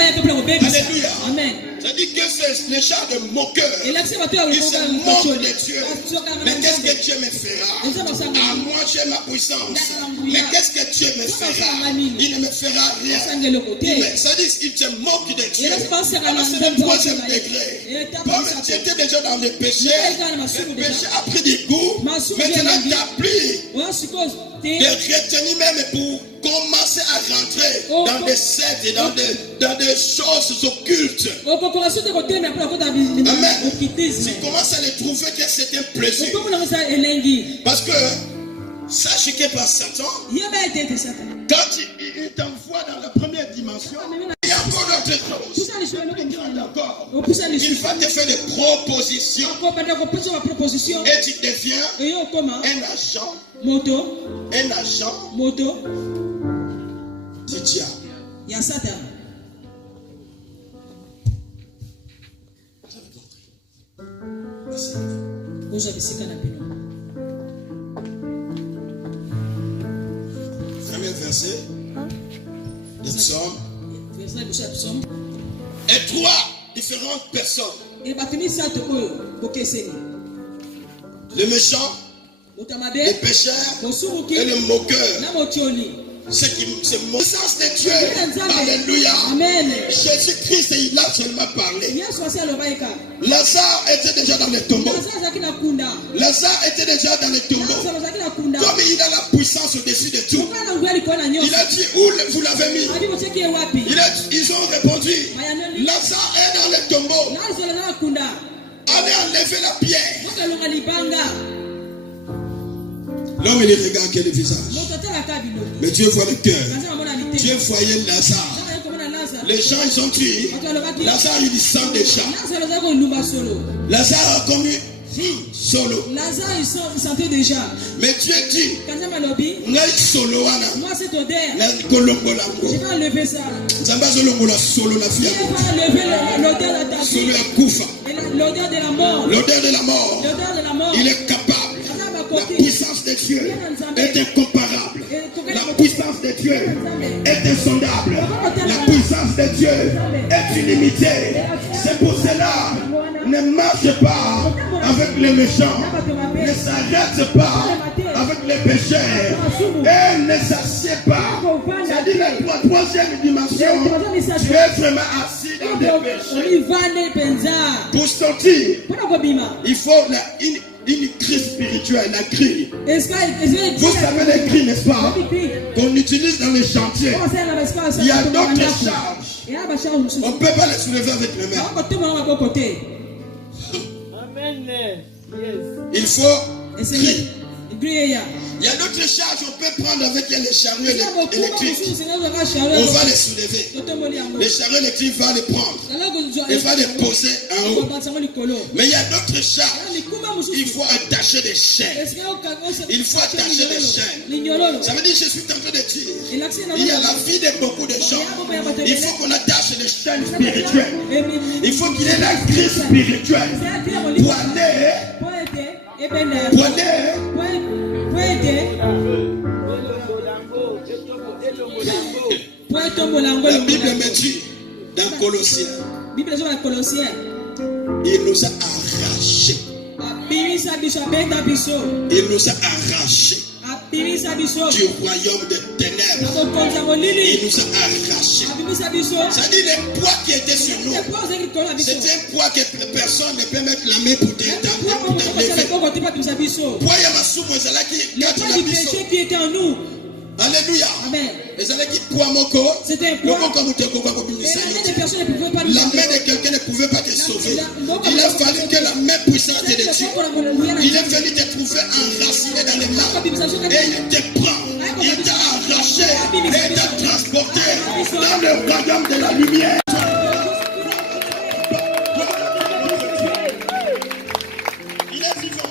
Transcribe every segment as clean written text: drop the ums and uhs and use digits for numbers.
Alléluia. Amen. Ça dit que c'est les gens de moqueurs. Ils se moquent de Dieu. Mais qu'est-ce que Dieu me fera? À moi j'ai ma puissance. Mais qu'est-ce que Dieu me fera? Il ne me fera rien. Mais ça dit qu'il se moque de Dieu. Alors c'est le troisième degré. Comme tu étais déjà dans le péché, le péché a pris du goût. Maintenant tu as pris de retenir même pour commencer à rentrer dans des sectes et dans des choses occultes. Amen. Tu commences à les trouver que c'est un plaisir. Parce que sache que par Satan, quand il t'envoie dans la première dimension, il y a encore d'autres choses. Il va te faire des propositions. Et tu deviens un agent du diable. Il y a Satan. Premier verset de Psaume. Et trois différentes personnes. Le méchant, le pécheur et le moqueur. C'est puissance de Dieu. Alléluia. Jésus-Christ, il a seulement parlé. Lazare était déjà dans le tombeau. Lazare était déjà dans le tombeau. Comme il a la puissance au-dessus de tout. Il a dit, où vous l'avez mis? Ils ont répondu, Lazare est dans le tombeau. Allez enlever la pierre. L'homme il regarde quel visage. Mais Dieu voit le cœur. Dieu voyait Lazare. Les gens ils ont tué. Lazare il sent déjà. Lazare a commis solo. Lazare il sentait déjà. Mais Dieu dit, moi cette odeur, je vais enlever ça. Je vais enlever l'odeur de la mort. L'odeur de la mort. Il est capable. La puissance de Dieu est incomparable. La puissance de Dieu est insondable. La puissance de Dieu est illimitée. C'est pour cela, ne marche pas avec les méchants. Ne s'arrête pas avec les pécheurs. Et ne s'assied pas. C'est-à-dire la troisième dimension. Tu es vraiment assis dans des péchés. Pour sortir, il faut une crise spirituelle, la crise. Vous savez les cris, n'est-ce pas? Qu'on utilise dans les chantiers. Il y a d'autres charges. On ne peut pas les soulever avec les mains. Il faut crier. Il y a d'autres charges qu'on peut prendre avec les chariots électriques. On va les soulever. Les chariots électriques vont les prendre et va les poser en haut. Mais il y a d'autres charges. Il faut attacher des chaînes. Il faut attacher des chaînes. Ça veut dire que je suis en train de dire, il y a la vie de beaucoup de gens. Il faut qu'on attache des chaînes spirituelles. Il faut qu'il y ait la crise spirituelle pour la Bible me dit dans Colossiens, il nous a arrachés. Il nous a arrachés du royaume des ténèbres. Il nous a arrachés. Ça dit les poids qui étaient sur nous. C'est un poids que personne ne peut mettre la main pour t'enlever. Les péchés qui étaient en nous. Alléluia. Amen. C'était un poids. La main de quelqu'un ne pouvait pas te sauver. Il a fallu que la main puissante de Dieu. Il est venu te trouver enraciné dans les mains. Et il te prend. Il t'a arraché. Et t'a transporté dans le royaume de la lumière. Il est vivant.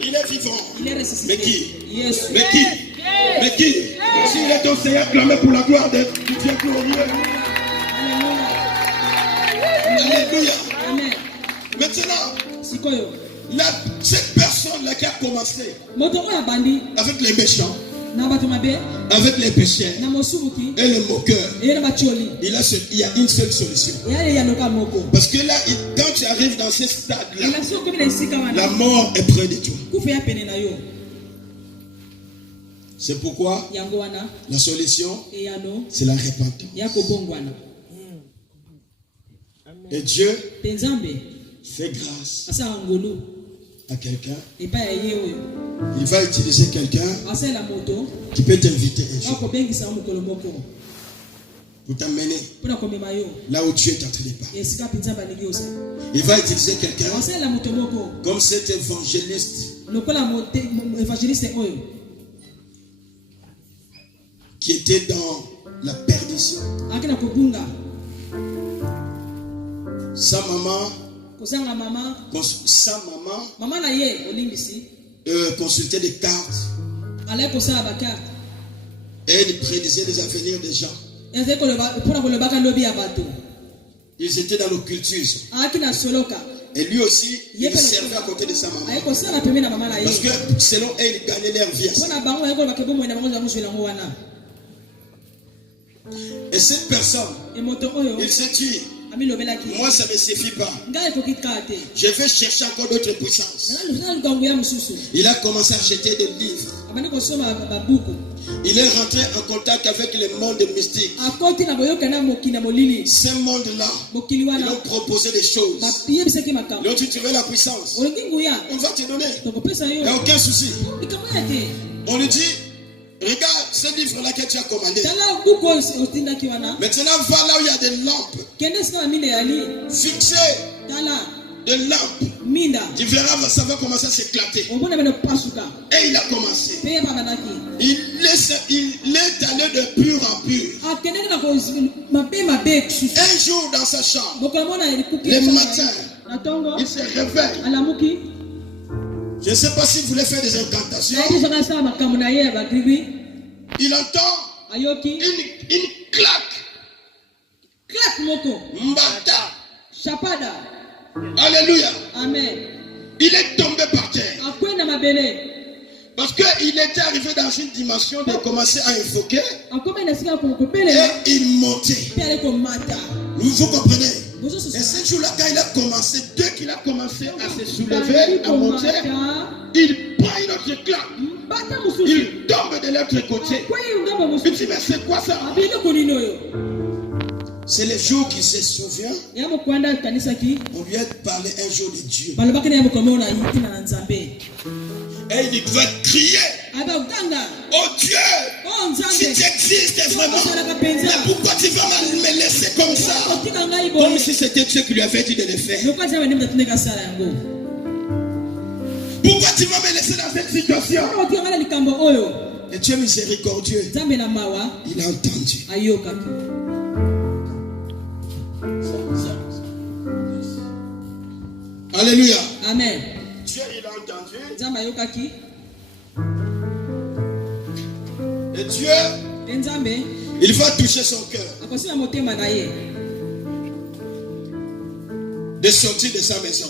Il est vivant. Mais qui? Mais qui? Mais qui? S'il est au Seigneur, clamez pour la gloire de Dieu glorieux. Alléluia. Amen. Maintenant, cette personne-là qui a commencé avec les méchants, avec les pécheurs et les moqueurs. Il y a une seule solution. Parce que là, quand tu arrives dans ce stade-là, la mort est près de toi. C'est pourquoi la solution, c'est la repentance. Et Dieu fait grâce à quelqu'un. Il va utiliser quelqu'un qui peut t'inviter un jour pour t'amener là où Dieu est en train de parler. Il va utiliser quelqu'un comme cet évangéliste qui était dans la perdition. Sa maman consultait des cartes et il prédisait les avenirs des gens. Ils étaient dans l'occultisme. Et lui aussi, il servait à côté de sa maman. Parce que selon elle, ils gagnaient leur vie. Et cette personne, il s'est dit, moi ça ne me suffit pas. Je vais chercher encore d'autres puissances. Il a commencé à acheter des livres. Il est rentré en contact avec le monde mystique. Ce monde-là, ils ont proposé des choses. Ils ont dit, tu veux la puissance, on va te donner. Il n'y a aucun souci. On lui dit, regarde ce livre-là que tu as commandé. Maintenant, va là où il y a des lampes. Fixez des lampes. Tu verras, ça va commencer à s'éclater. Et il a commencé. Il est allé de pur en pur. Un jour dans sa chambre, le matin, il se réveille. Je ne sais pas s'il voulait faire des incantations. Il entend une claque. Mbata. Alléluia. Amen. Il est tombé par terre. Parce qu'il était arrivé dans une dimension de commencer à invoquer. Et il montait. Vous comprenez? Et ce jour-là, quand il a commencé, dès qu'il a commencé à se soulever, à monter, il prend une autre claque. Il tombe de l'autre côté. Il dit, mais c'est quoi ça? C'est le jour qu'il se souvient. On lui a parlé un jour de Dieu. Et il doit crier. Oh Dieu, si tu existes vraiment, mais pourquoi tu vas me laisser comme ça? Comme si c'était Dieu qui lui avait dit de le faire. Pourquoi tu vas me laisser dans cette situation? Et Dieu miséricordieux, il a entendu. Alléluia. Amen. Dieu, il a entendu. Et Dieu, il va toucher son cœur. De sortir de sa maison.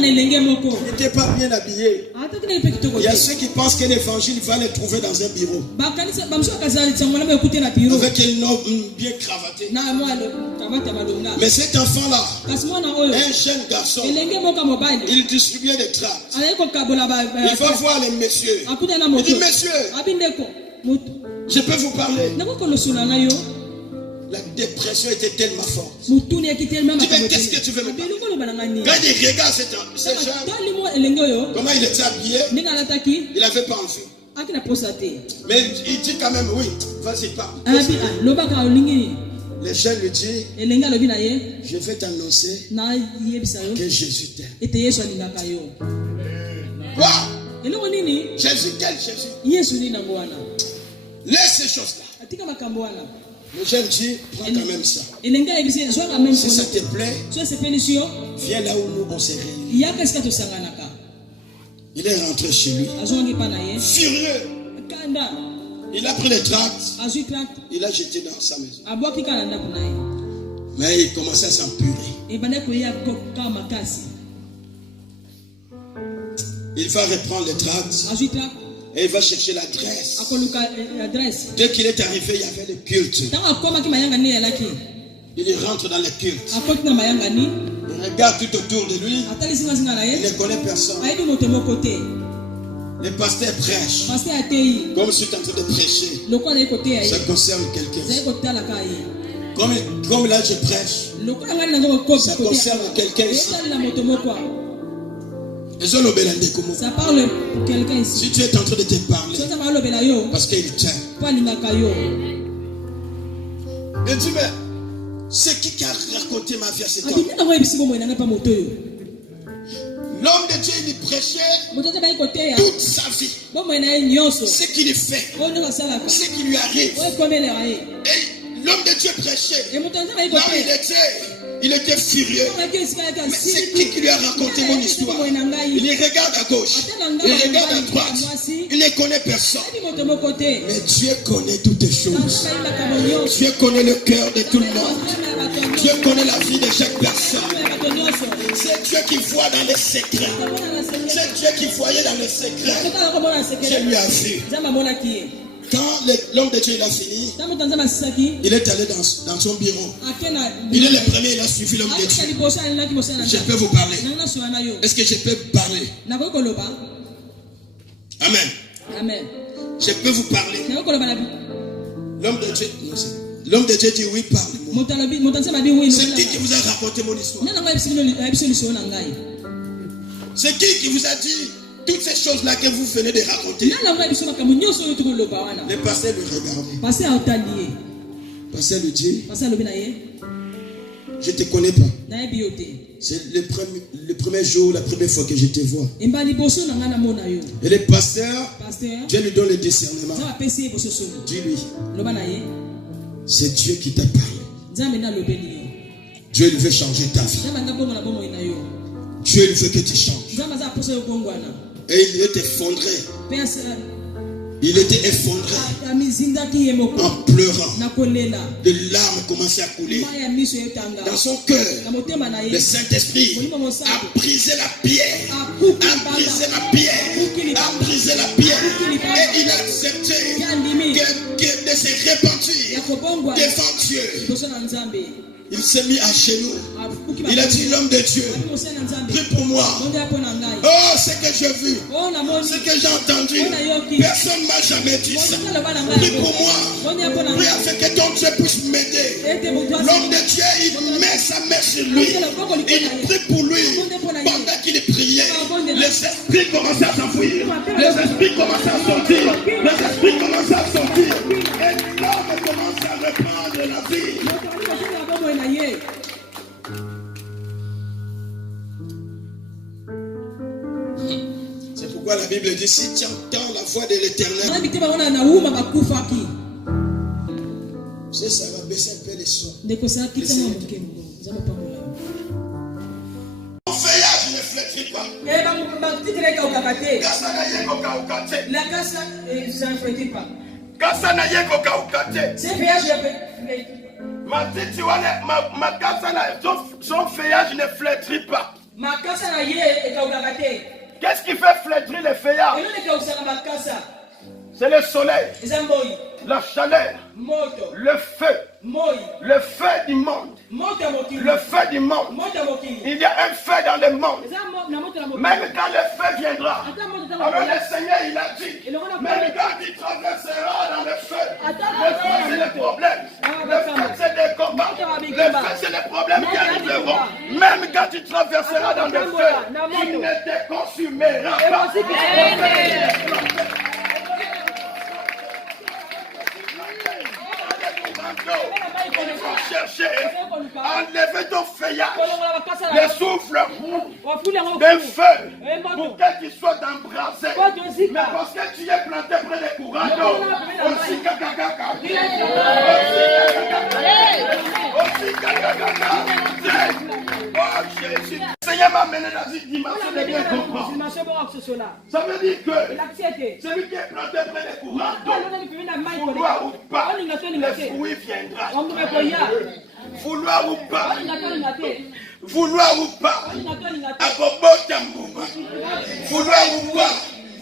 Il n'était pas bien habillé. Il y a ceux qui pensent que l'évangile va les trouver dans un bureau. Avec un homme bien cravaté. Mais cet enfant-là, un jeune garçon, il distribuait des tracts. Il va voir les messieurs. Il dit, messieurs, je peux vous parler. La dépression était tellement forte. Il dit, mais qu'est-ce que tu veux me parler? Quand il regarde ce jeune, comment il était habillé, il n'avait pas envie. Mais il dit quand même, oui, vas-y, parle. Le jeune lui dit, je vais t'annoncer que Jésus t'aime. Quoi? Jésus, quel Jésus? Laisse ces choses-là. Le jeune dit, prends quand même ça. Si ça te plaît, viens là où nous on s'est réunis. Il est rentré chez lui, furieux. Il a pris les tracts, il a jeté dans sa maison. Mais il commençait à s'empurer. Il va reprendre les tracts Et il va chercher l'adresse. Dès qu'il est arrivé, il y avait le culte. Il rentre dans le culte. Il regarde tout autour de lui. Il ne connaît personne. Le pasteur prêche. Comme si tu es en train de prêcher. Ça concerne quelqu'un. Comme là je prêche. Ça concerne quelqu'un ici. Ça parle pour quelqu'un ici. Si tu es en train de te parler, parce qu'il t'aime. Et dis, mais c'est qui a raconté ma vie à cet homme? L'homme de Dieu, il prêchait toute sa vie. Ce qu'il fait, ce qui lui arrive. Et l'homme de Dieu prêchait. Là il était furieux. Mais c'est qui lui a raconté mon histoire? Il regarde à gauche, il regarde à droite. Il ne connaît personne. Mais Dieu connaît toutes les choses. Dieu connaît le cœur de tout le monde. Dieu connaît la vie de chaque personne. C'est Dieu qui voit dans les secrets. C'est Dieu qui voyait dans les secrets. Dieu lui a vu. Quand l'homme de Dieu il a fini, il est allé dans son bureau. Il est le premier, il a suivi l'homme de Dieu. Je peux vous parler. Est-ce que je peux parler? Amen. Amen. Je peux vous parler. L'homme de Dieu dit oui, parle-moi. C'est qui vous a raconté mon histoire? C'est qui vous a dit toutes ces choses-là que vous venez de raconter? Le pasteur lui regardait. Pasteur lui dit, je ne te connais pas. C'est le premier jour, la première fois que je te vois. Et le pasteur, Dieu lui donne le discernement. Dis-lui, c'est Dieu qui t'a parlé. Dieu veut changer ta vie. Dieu veut que tu changes. Et il était effondré. Il était effondré en pleurant. Des larmes commençaient à couler. Dans son cœur, le Saint-Esprit a brisé la pierre. A brisé la pierre. A brisé la pierre. Et il a accepté de se repentir devant Dieu. Il s'est mis à genoux. Il a dit, l'homme de Dieu, prie pour moi. Oh, ce que j'ai vu, ce que j'ai entendu, personne ne m'a jamais dit ça. Prie pour moi. Prie afin que ton Dieu puisse m'aider. L'homme de Dieu, il met sa main sur lui. Il prie pour lui. Pendant qu'il priait, les esprits commençaient à s'enfuir. Les esprits commençaient à sortir. Les esprits commençaient à sortir. Et l'homme commence à reprendre la vie. C'est pourquoi la Bible dit, si tu entends la voix de l'Éternel, ça va baisser un peu les sons. Mon feuillage ne flétrit pas. Son feuillage ne flétrit pas. Qu'est-ce qui fait flétrir les feuillages? C'est le soleil, la chaleur, le feu du monde. Le feu du monde. Il y a un feu dans le monde. Même quand le feu viendra, alors le Seigneur il a dit, même quand il traversera dans le feu c'est le problème. Le feu c'est des combats. Le feu c'est les problèmes qui arriveront. Même quand il traversera dans le feu, il ne te consumera pas. Il faut chercher, enlever ton feuillage, le souffle d'un feu pour que tu sois embrasé. Mais parce que tu es planté près des courants d'eau, aussi kakakaka, aussi kakakaka. Oh Jésus, le Seigneur m'a mené dans une dimension de bien comprendre. Ça veut dire que celui qui est planté près des courants d'eau, vouloir ou pas, le fruit viendra. Vouloir ou pas, vouloir ou pas, vouloir ou pas,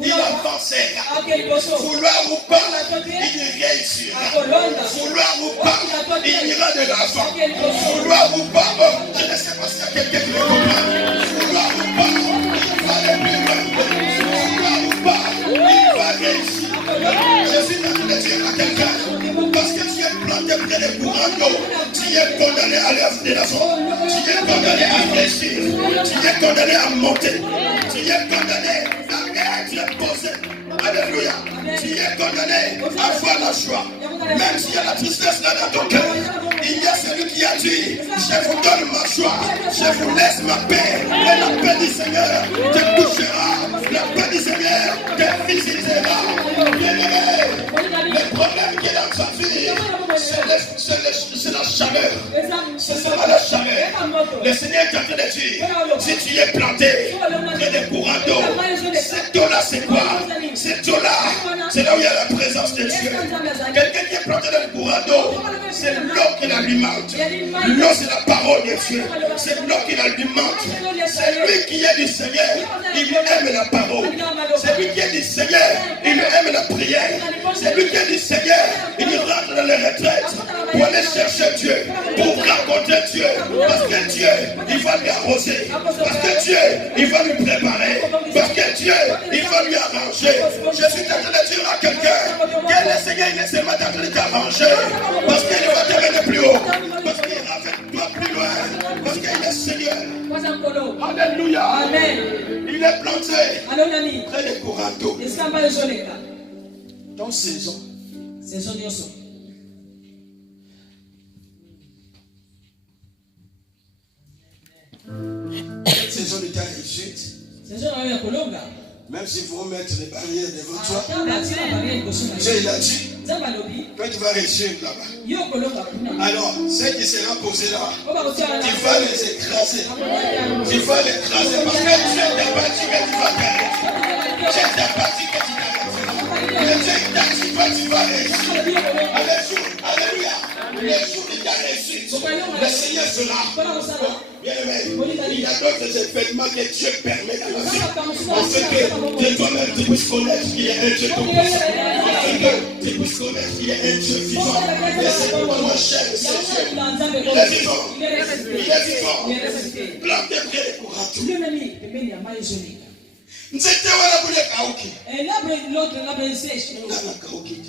il avancera. Vouloir ou pas, il réussira. Vouloir ou pas, il ira de l'avant. Vouloir ou pas, je ne sais pas s'il y a quelqu'un qui me comprend. Vouloir ou pas, il va aller plus loin. Vouloir ou pas, il va réussir. Je suis en train de dire à quelqu'un, parce que tu es planté près des courants d'eau, tu es condamné à aller de l'avant. Tu es condamné à réussir. Tu es condamné à monter. Tu es condamné à être posé. Alléluia. Tu es condamné à voir la joie. Même s'il y a la tristesse là dans ton cœur, il y a celui qui a dit, je vous donne ma joie, je vous laisse ma paix. Et la paix du Seigneur te touchera. La paix du Seigneur te visitera. Bien-aimé, le problème qui est dans ta vie, c'est la chaleur. C'est seulement la chaleur. Le Seigneur est en train de dire, si tu es planté près des courants d'eau, cette eau-là c'est quoi? Cette eau-là, c'est là où il y a la présence de Dieu. Quelqu'un qui est planté dans le courant d'eau, c'est l'eau qui l'alimente. L'eau c'est la parole de Dieu. C'est l'eau qui l'alimente. C'est lui qui est du Seigneur, il aime la parole. C'est lui qui est du Seigneur, il aime la prière. C'est lui qui est du Seigneur, il rentre dans les retraites pour aller chercher Dieu, pour rencontrer Dieu. Parce que Dieu, il va lui arroser. Parce que Dieu, il va lui préparer. Parce que Dieu, il va lui arranger. Je suis en train de dire à quelqu'un que le Seigneur, il est seulement en train de t'arranger. Parce qu'il va te mener plus haut. Parce qu'il ira avec toi plus loin. Parce qu'il est Seigneur. Alléluia. Amen. Il est planté près des courants d'eau. Dans saison. Cette saison de ta réussite. Même si vous remettez les barrières devant toi, Dieu il a dit, quand tu vas réussir là-bas. Alors, ceux qui seront posés là, tu vas les écraser. Tu vas les écraser parce que tu es bâti que tu vas gagner. Tu es bâti que tu vas gagner. Tu vas réussir. Alléluia. Le jour de ta réussite, le Seigneur sera. Bien aimé, il y a d'autres événements que Dieu permet dans la vie. En fait que toi-même tu puisses connaître qu'il y a un Dieu tout-puissant. En fait que tu puisses connaître qu'il y a un Dieu vivant. Et c'est pourquoi moi j'aime ce Dieu. Il est vivant. Il est vivant. Planté près des courants.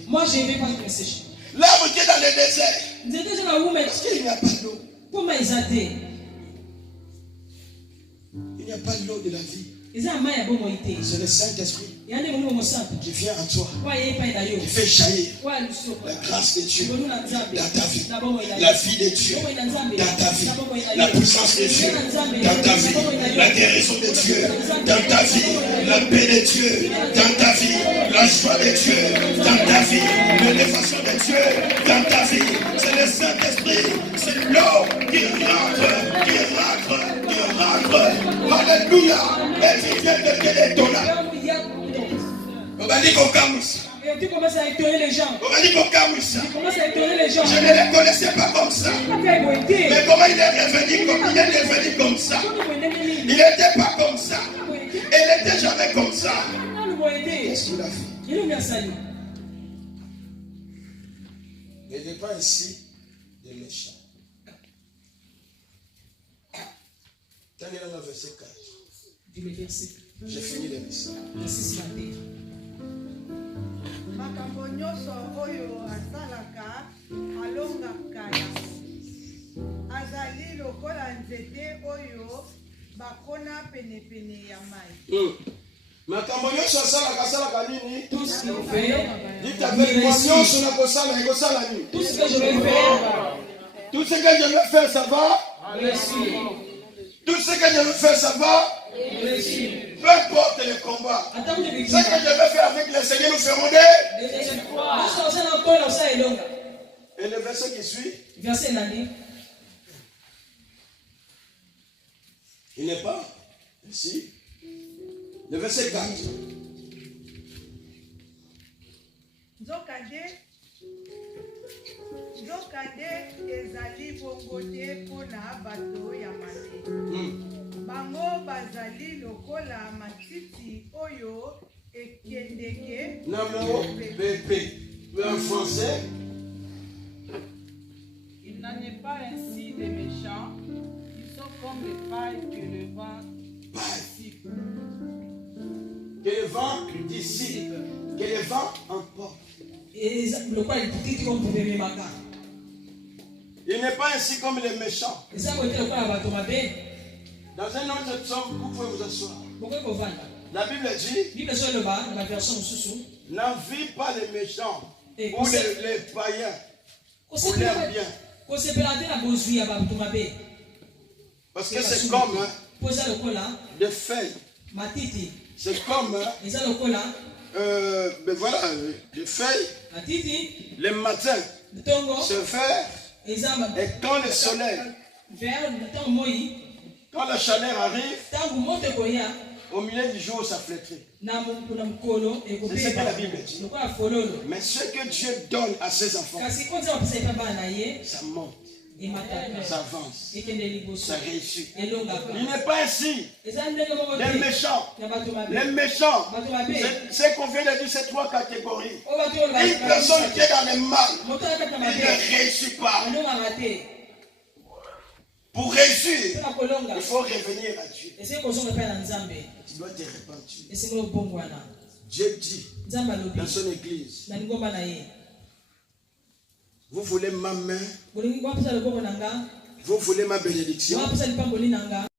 Moi je ne vais pas me sécher. L'arbre qui est dans le désert. Parce qu'il n'y a pas d'eau. Il n'y a pas d'eau de la vie. C'est le Saint-Esprit qui vient en toi, qui fait jaillir la grâce de Dieu dans ta vie, la vie de Dieu dans ta vie, la puissance de Dieu dans ta vie, la guérison de Dieu dans ta vie, la paix de Dieu dans ta vie, la joie de Dieu dans ta vie, l'élévation de Dieu dans ta vie. C'est le Saint-Esprit, c'est l'eau qui rentre, qui rentre, qui rentre. Alléluia. Et tu viens de quel étonnant. On va dire qu'on camousse. Tu commences à étonner les gens. On va dire qu'on camousse. Tu commences à étonner les gens. Je ne les connaissais pas comme ça. Mais comment il est revenu comme ça? Il n'était pas comme ça. Il n'était jamais comme ça. Qu'est-ce qu'il a fait? Il n'est pas ici de méchant. Tenez dans le verset 4. J'ai fini le verset. Makambo nyonso oyo asalaka alongaka yango. Azali lokola nzete oyo bakona penepene ya mai. Makambo nyonso asalaka nini? Tout ce qu'il fait, dites avec moi, nyonso nakosala ekosala nini? tout ce que je vais faire, tout ce que je vais faire, ça va réussir. Tout ce que je vais faire, ça va Réussir. peu importe le combat. Ce que je vais faire avec le Seigneur, nous ferons des. Et le verset qui suit, il n'est pas ici. Le verset 4. Nzokande ezali bongo te mpona bato ya mabe. Bango bazali lokola matiti oyo Namo bébé. En français. Il n'en est pas ainsi des méchants. Ils sont comme les pailles que le vent dissipe. Que le vent dissipe. Que le vent emporte. Il n'est pas ainsi comme les méchants. Dans un autre psaume, vous pouvez vous asseoir. La Bible dit, n'envie pas les méchants ou les païens pour leur bien. Parce que c'est comme des feuilles. C'est comme voilà, des feuilles. Le matin, c'est vert. Et quand le soleil, quand la chaleur arrive, au milieu du jour, ça flétrit. C'est ce que la Bible dit. Mais ce que Dieu donne à ses enfants, ça monte, ça avance, ça réussit. Il n'est pas ainsi. Les méchants, c'est qu'on vient de dire ces trois catégories. Une personne qui est dans le mal, il ne réussit pas. Pour réussir, il faut revenir à Dieu. Tu dois te repentir. Dieu dit dans son église, vous voulez ma main, vous voulez ma bénédiction,